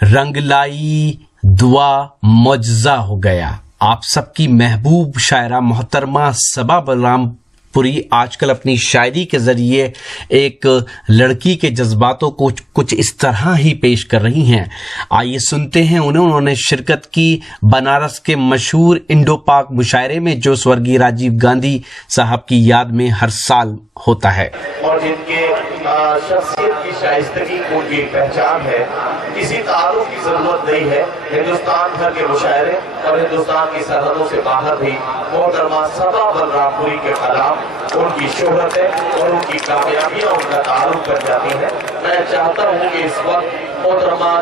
रंग लाई दुआ मुअज्जा हो गया। आप सबकी महबूब शायरा मोहतरमा सबा बलरामपुरी आजकल अपनी शायरी के जरिए एक लड़की के जज्बातों को कुछ इस तरह ही पेश कर रही हैं। आइए सुनते हैं उन्होंने शिरकत की बनारस के मशहूर इंडो पाक मुशायरे में जो स्वर्गीय राजीव गांधी साहब की याद में हर साल होता है और जिनके शख्सियत की शाइस्तगी उनकी पहचान है। किसी तारुफ की जरूरत नहीं है। हिंदुस्तान भर के मुशायरे और हिंदुस्तान की सरहदों से बाहर भी मोहतरमा सबा बलरामपुरी के खिलाफ उनकी शोहरत है और उनकी कामयाबियां उनका तारुफ कर जाती है। मैं चाहता हूँ कि इस वक्त मोहतरमा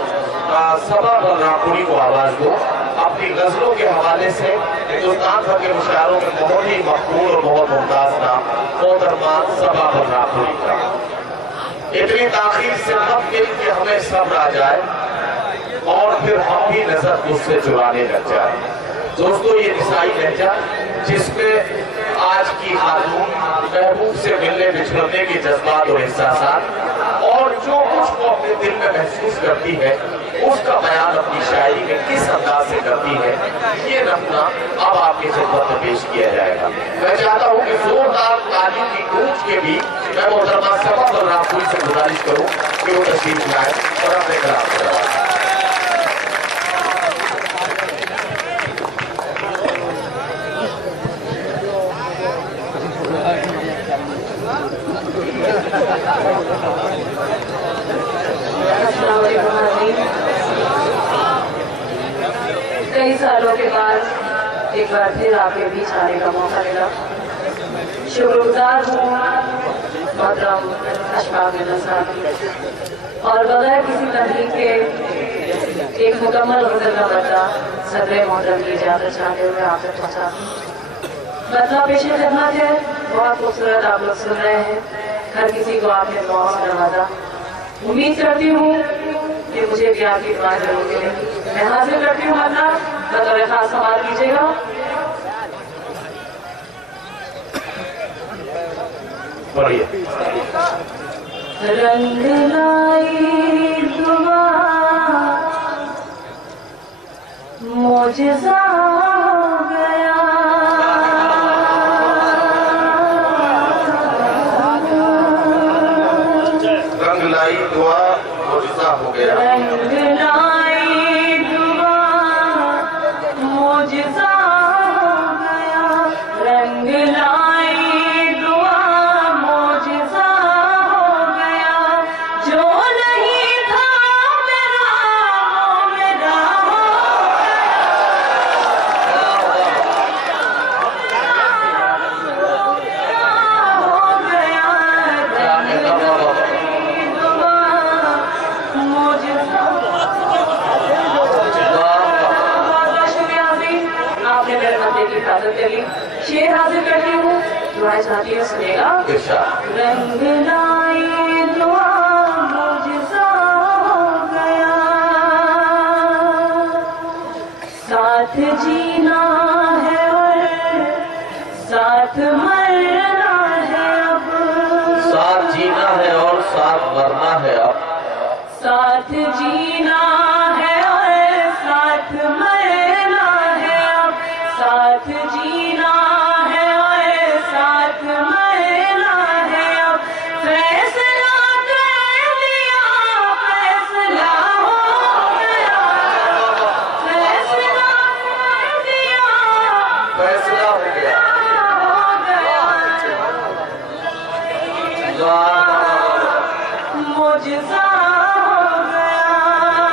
सबा बलरामपुरी को आवाज दो। अपनी गजलों के हवाले से हिंदुस्तान भर के मुशायरों में बहुत ही मकबूल और बहुत मुमताज नाम मोहतरमा सबा बलरामपुरी का। इतनी ताखीर से मत मिल कि हमें सब्र आ जाए और फिर हम भी नजर उससे चुराने लग जाए। दोस्तों, ये निसाई लहजा जिसमें आज की खातून महबूब से मिलने बिछड़ने के जज्बात और एहसास और जो कुछ वो अपने दिल में महसूस करती है उसका बयान अपनी शायरी में किस अंदाज से करती है, ये नमूना अब आपके खिदमत में पेश किया जाएगा। मैं चाहता हूँ कि जोरदार तालियों की गूंज के भी मैं मोहतरमा सबा बलरामपुरी से गुजारिश करूँ कि वो तशरीफ लाए और अपने कलाम करवाएं। कई सालों के बाद एक बार फिर आपके बीच आने का मौका मिला। शुक्रगुजार हूँ मोहतरम अशफाक साहब और बगैर किसी तहरीक के एक मुकम्मल गजल का बदला सदर मोहतरम की इजाजत चाहते हुए आप तक पहुँचा। बदला पेश खिदमत है, बहुत खूबसूरत आप लोग सुन रहे हैं। हर किसी को आपने दुआओं से नवाजा। उम्मीद करती हूँ कि मुझे भी आपकी दुआ जरूर मिलेगी। मैं हासिल करती हूँ बदला, बतौर खास सवाल कीजिएगा। रंग लाई दुआ मुअज्जा हो गया। रंग लाई दुआ मुअज्जा हो गया। रंग लाई दुआ मुअज्जा हो गया। रंग लाई दुआ मुअज्जा हो गया। जो नहीं था मेरा वो मेरा हो गया। रंग लाई दुआ मुअज्जा। बहुत शुक्रिया हज़ीर, आपने मेरे मद्दे की हिफाजत करी। शेर हाजिर करती हूँ, दुआएं चाहती हूँ, सुनेगा। रंग लाई दुआ मुअज्जा हो गया। साथ जीना है और साथ मरना है अब। साथ जीना है और साथ मरना है अब। साथ जीना है और साथ मरना है अब। साथ जीना है और साथ मरना है अब। फैसला कर लिया, फैसला हो गया। फैसला कर लिया, फैसला हो गया। हो गया। मुअज्जा हो गया।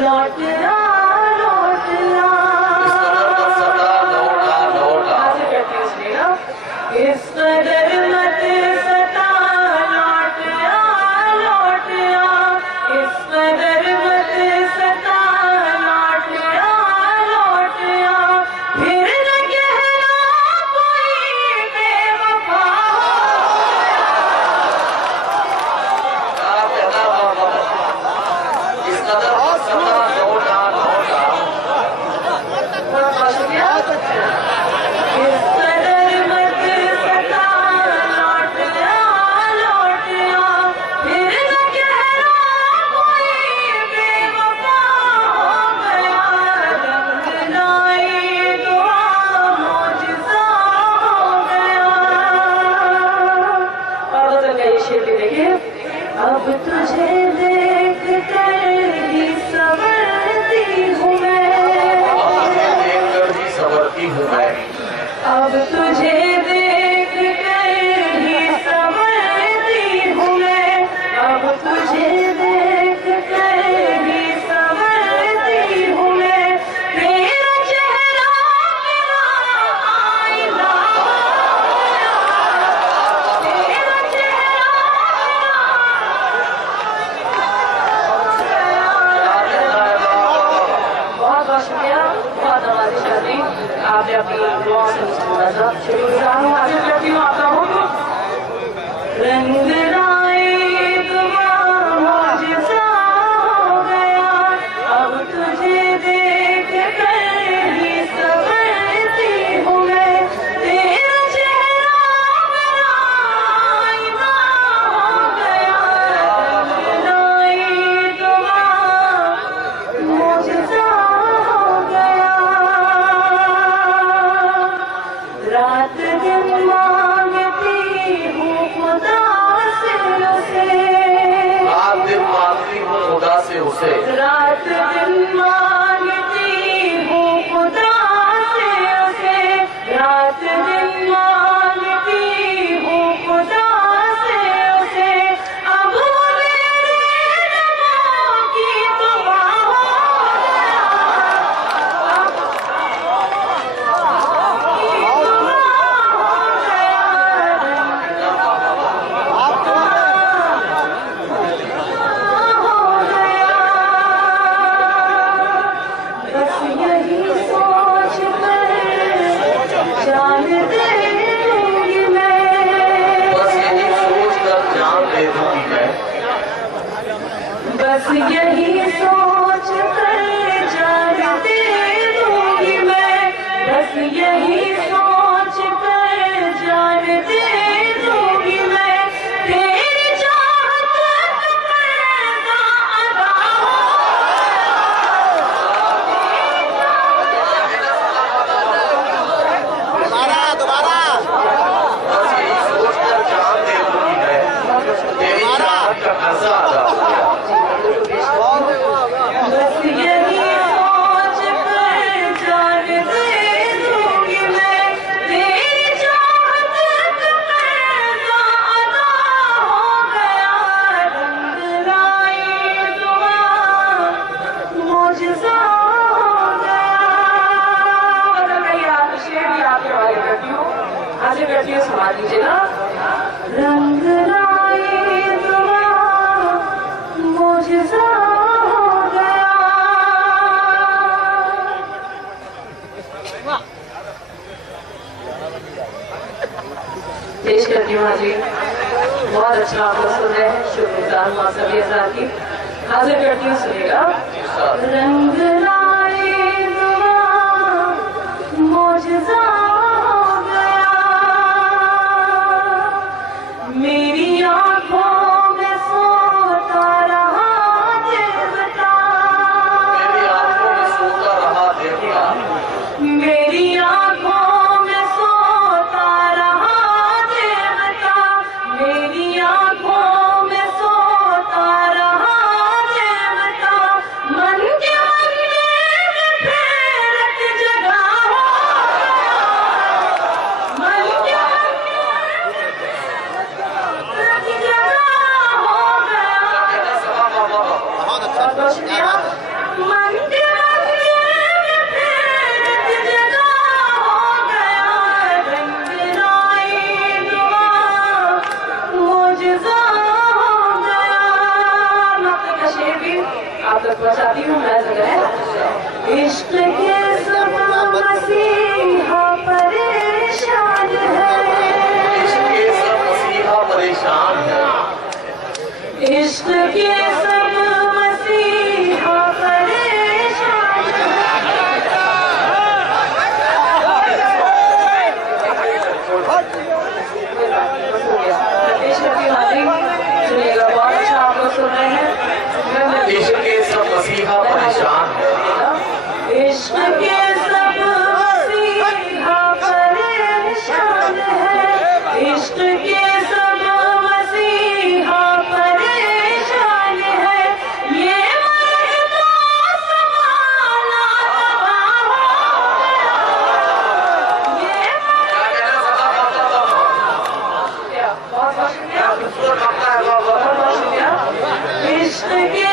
लौट आ लौट आ। इस कदर मत सता लौट आ लौट आ। ऐसे करती हूँ सुनिएगा। इस कदर मत सता लौट आ लौट आ। इस कदर मत सता लौट आ लौट आ। फिर न कहना कोई बेवफा क्या कहना बाबा, इस कदर मत सता लौट आ लौट आ। बहुत शुक्रिया। इस कदर मत सता लौट आ लौट आ। फिर न कहना कोई बेवफा हो गया। रंग लाई दुआ मौजज़ा हो गया। और गज़ल का ये शेर भी देखिए। अब तुझे देख कर ही संवरती हूँ मैं। देखकर ही संवरती हूँ मैं। अब तुझे देख कर ही संवरती हूँ मैं। अब तुझे देख कर ही संवरती हूँ मैं। तेरा चेहरा मेरा आईना हो गया। तेरा चेहरा बहुत बहुत शुक्रिया। बहुत नवाजिश करती आपने अपनी दुआ से मुझे था। शुक्रिया हासिल करती हूँ आपका हुक्म। रंग लाए दुआ मौजज़ा हो गया। अब तुझे देख कर ही संवरती हूँ मैं। तेरा चेहरा मेरा आईना हो गया। रंग लाए दुआ मौजज़ा हो गया। रात दिन मांगती हूँ खुदा से उसे। रात दिन मांगती हूँ खुदा से उसे। रात दिन मांगती हूँ खुदा से उसे। रात दिन मांगती हूँ खुदा से उसे। अब वो मेरे लबों की दुआ हो गया। अब बस यही सोच कर जान दे दूंगी मैं। बस यही सोच कर जान दे दूंगी मैं। बस यही सोच कर जान दे दूंगी मैं। बस यही सोच कर जान दे दूंगी मैं। तेरी चाहत का पर्दा अदा बस यही सोच कर जान दे दूंगी मैं। तेरी चाहत का कर्जा अदा हो गया। बस यही सोच कर जान दे दूंगी मैं। तेरी चाहत का पर्दा अदा हो गया। रंग लाई दुआ मौजज़ा हो गया। मतलब मैं याद शेर भी आपके हवाले करती हूँ। हासिल करती हूँ, संभाल लीजिएगा। रंग लाई दुआ मौजज़ा हो गया। पेश करती हूँ हाजी। बहुत अच्छा आप लोग सुन रहे हैं। शुक्रगुजार हूँ आप सभी हज़रात की। हाजिर करती हूँ, सुनिएगा। रंग लाए दुआ मौजज़ा हो गया। मेरी आँखों में सोता रहा देवता। मेरी आंखों में सोता रहा देवता। मेरी आँखों में सोता रहा देवता। मेरी आँखों में सोता रहा देवता। मन के आप तक पहुंचाती हूँ मैं जगह। इश्क के सब मसीहा परेशान है, इश्क के सब मसीहा परेशान है, इश्क के सब मसीहा परेशान है। सुनिएगा, बहुत अच्छा आप लोग सुन रहे हैं। इश्क के सब मसीहा परेशान है, इश्क के सब मसीहा परेशान है, इश्क के सब मसीहा परेशान है। ये मर्द संभाला ये बहुत शुक्रिया, बहुत शुक्रिया। इश्क के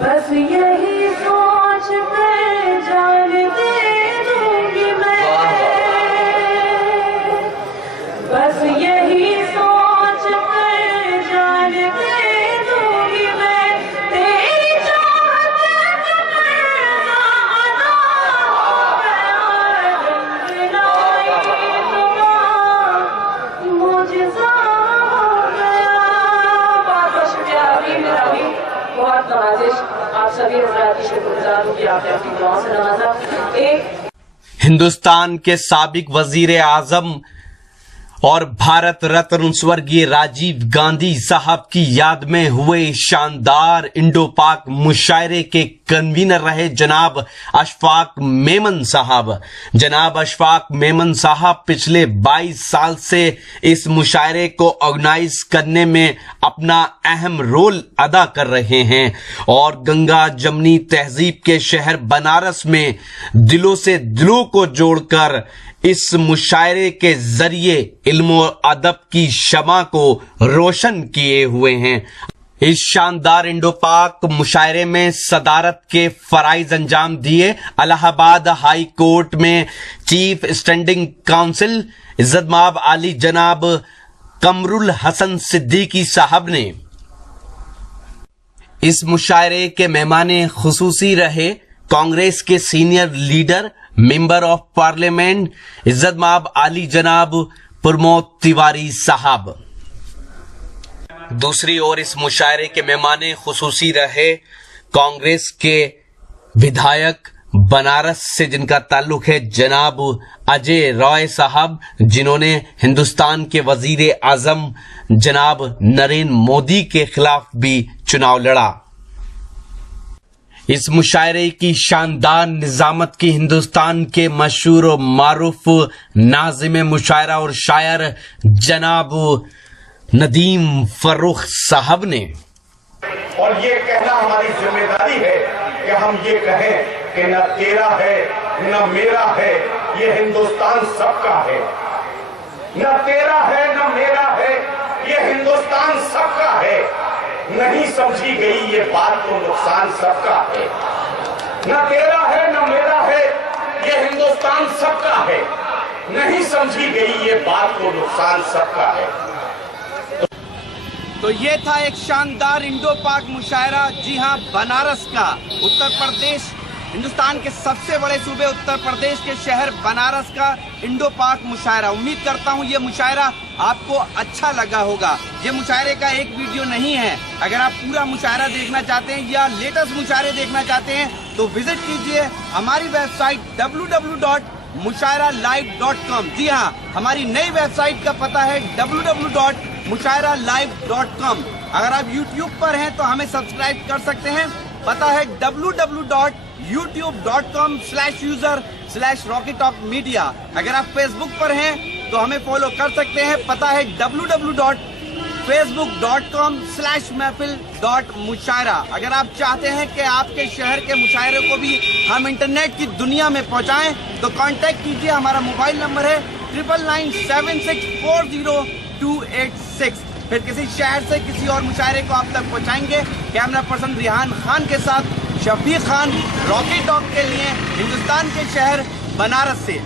बस यही सोच कर जान दे दूंगी मैं, बस यही सोच कर जान दे दूंगी मैं। तेरी चाहत में ज़्यादा हो गया, मुझसा हो गया। बहुत शुक्रिया अभी मेरा भी बहुत नवाजिश। आप सभी हज़रात की शुक्रगुज़ार हूँ कि आपने अपनी दुआओं से नवाजा। एक हिंदुस्तान के साबिक वजीर आजम और भारत रत्न स्वर्गीय राजीव गांधी साहब की याद में हुए शानदार इंडो पाक मुशायरे के कन्वीनर रहे जनाब अशफाक मेमन साहब। जनाब अशफाक मेमन साहब पिछले 22 साल से इस मुशायरे को ऑर्गेनाइज करने में अपना अहम रोल अदा कर रहे हैं और गंगा जमनी तहजीब के शहर बनारस में दिलों से दिलों को जोड़कर इस मुशायरे के जरिए इल्म और अदब की शमा को रोशन किए हुए हैं। इस शानदार इंडो पाक मुशायरे में सदारत के फराइज अंजाम दिए इलाहाबाद हाई कोर्ट में चीफ स्टैंडिंग काउंसिल इज्जतमाब आली जनाब कमरुल हसन सिद्दीकी साहब ने। इस मुशायरे के मेहमान खुसूसी रहे कांग्रेस के senior leader member of parliament इज्जतमाब आली जनाब प्रमोद तिवारी साहब। दूसरी ओर इस मुशायरे के मेहमान खुसूसी रहे कांग्रेस के विधायक बनारस से जिनका ताल्लुक है जनाब अजय रॉय साहब, जिन्होंने हिंदुस्तान के वजीर आजम जनाब नरेंद्र मोदी के खिलाफ भी चुनाव लड़ा। इस मुशायरे की शानदार निजामत की हिंदुस्तान के मशहूर और मारूफ नाज़िम मुशायरा और शायर जनाब नदीम फर्रुख साहब ने। और ये कहना हमारी जिम्मेदारी है कि हम ये कहें कि न तेरा है न मेरा है, ये हिंदुस्तान सबका है। न तेरा है न मेरा है, ये हिंदुस्तान सबका है। नहीं समझी गई ये बात तो नुकसान सबका है। न तेरा है न मेरा है, ये हिंदुस्तान सबका है। नहीं समझी गई ये बात तो नुकसान सबका है। तो ये था एक शानदार इंडो पाक मुशायरा। जी हाँ, बनारस का, उत्तर प्रदेश, हिंदुस्तान के सबसे बड़े सूबे उत्तर प्रदेश के शहर बनारस का इंडो पाक मुशायरा। उम्मीद करता हूँ ये मुशायरा आपको अच्छा लगा होगा। ये मुशायरे का एक वीडियो नहीं है। अगर आप पूरा मुशायरा देखना चाहते हैं या लेटेस्ट मुशायरे देखना चाहते हैं तो विजिट कीजिए हमारी वेबसाइट www.mushairalive.com। जी हाँ, हमारी नई वेबसाइट का पता है www.mushairalive.com। अगर आप YouTube पर हैं तो हमें सब्सक्राइब कर सकते हैं। पता है www.youtube.com/user www.facebook.com/rockytalkmedia। अगर आप फेसबुक पर हैं तो हमें फॉलो कर सकते हैं। पता है www.facebook.com/महफिल.मुशायरा। अगर आप चाहते हैं कि आपके शहर के मुशायरे को भी हम इंटरनेट की दुनिया में पहुंचाएं तो कांटेक्ट कीजिए। हमारा मोबाइल नंबर है 9997640286। फिर किसी शहर से किसी और मुशायरे को आप तक पहुंचाएंगे। कैमरा पर्सन रिहान खान के साथ शफीक खान, रॉकी टॉक के लिए हिंदुस्तान के शहर बनारस से।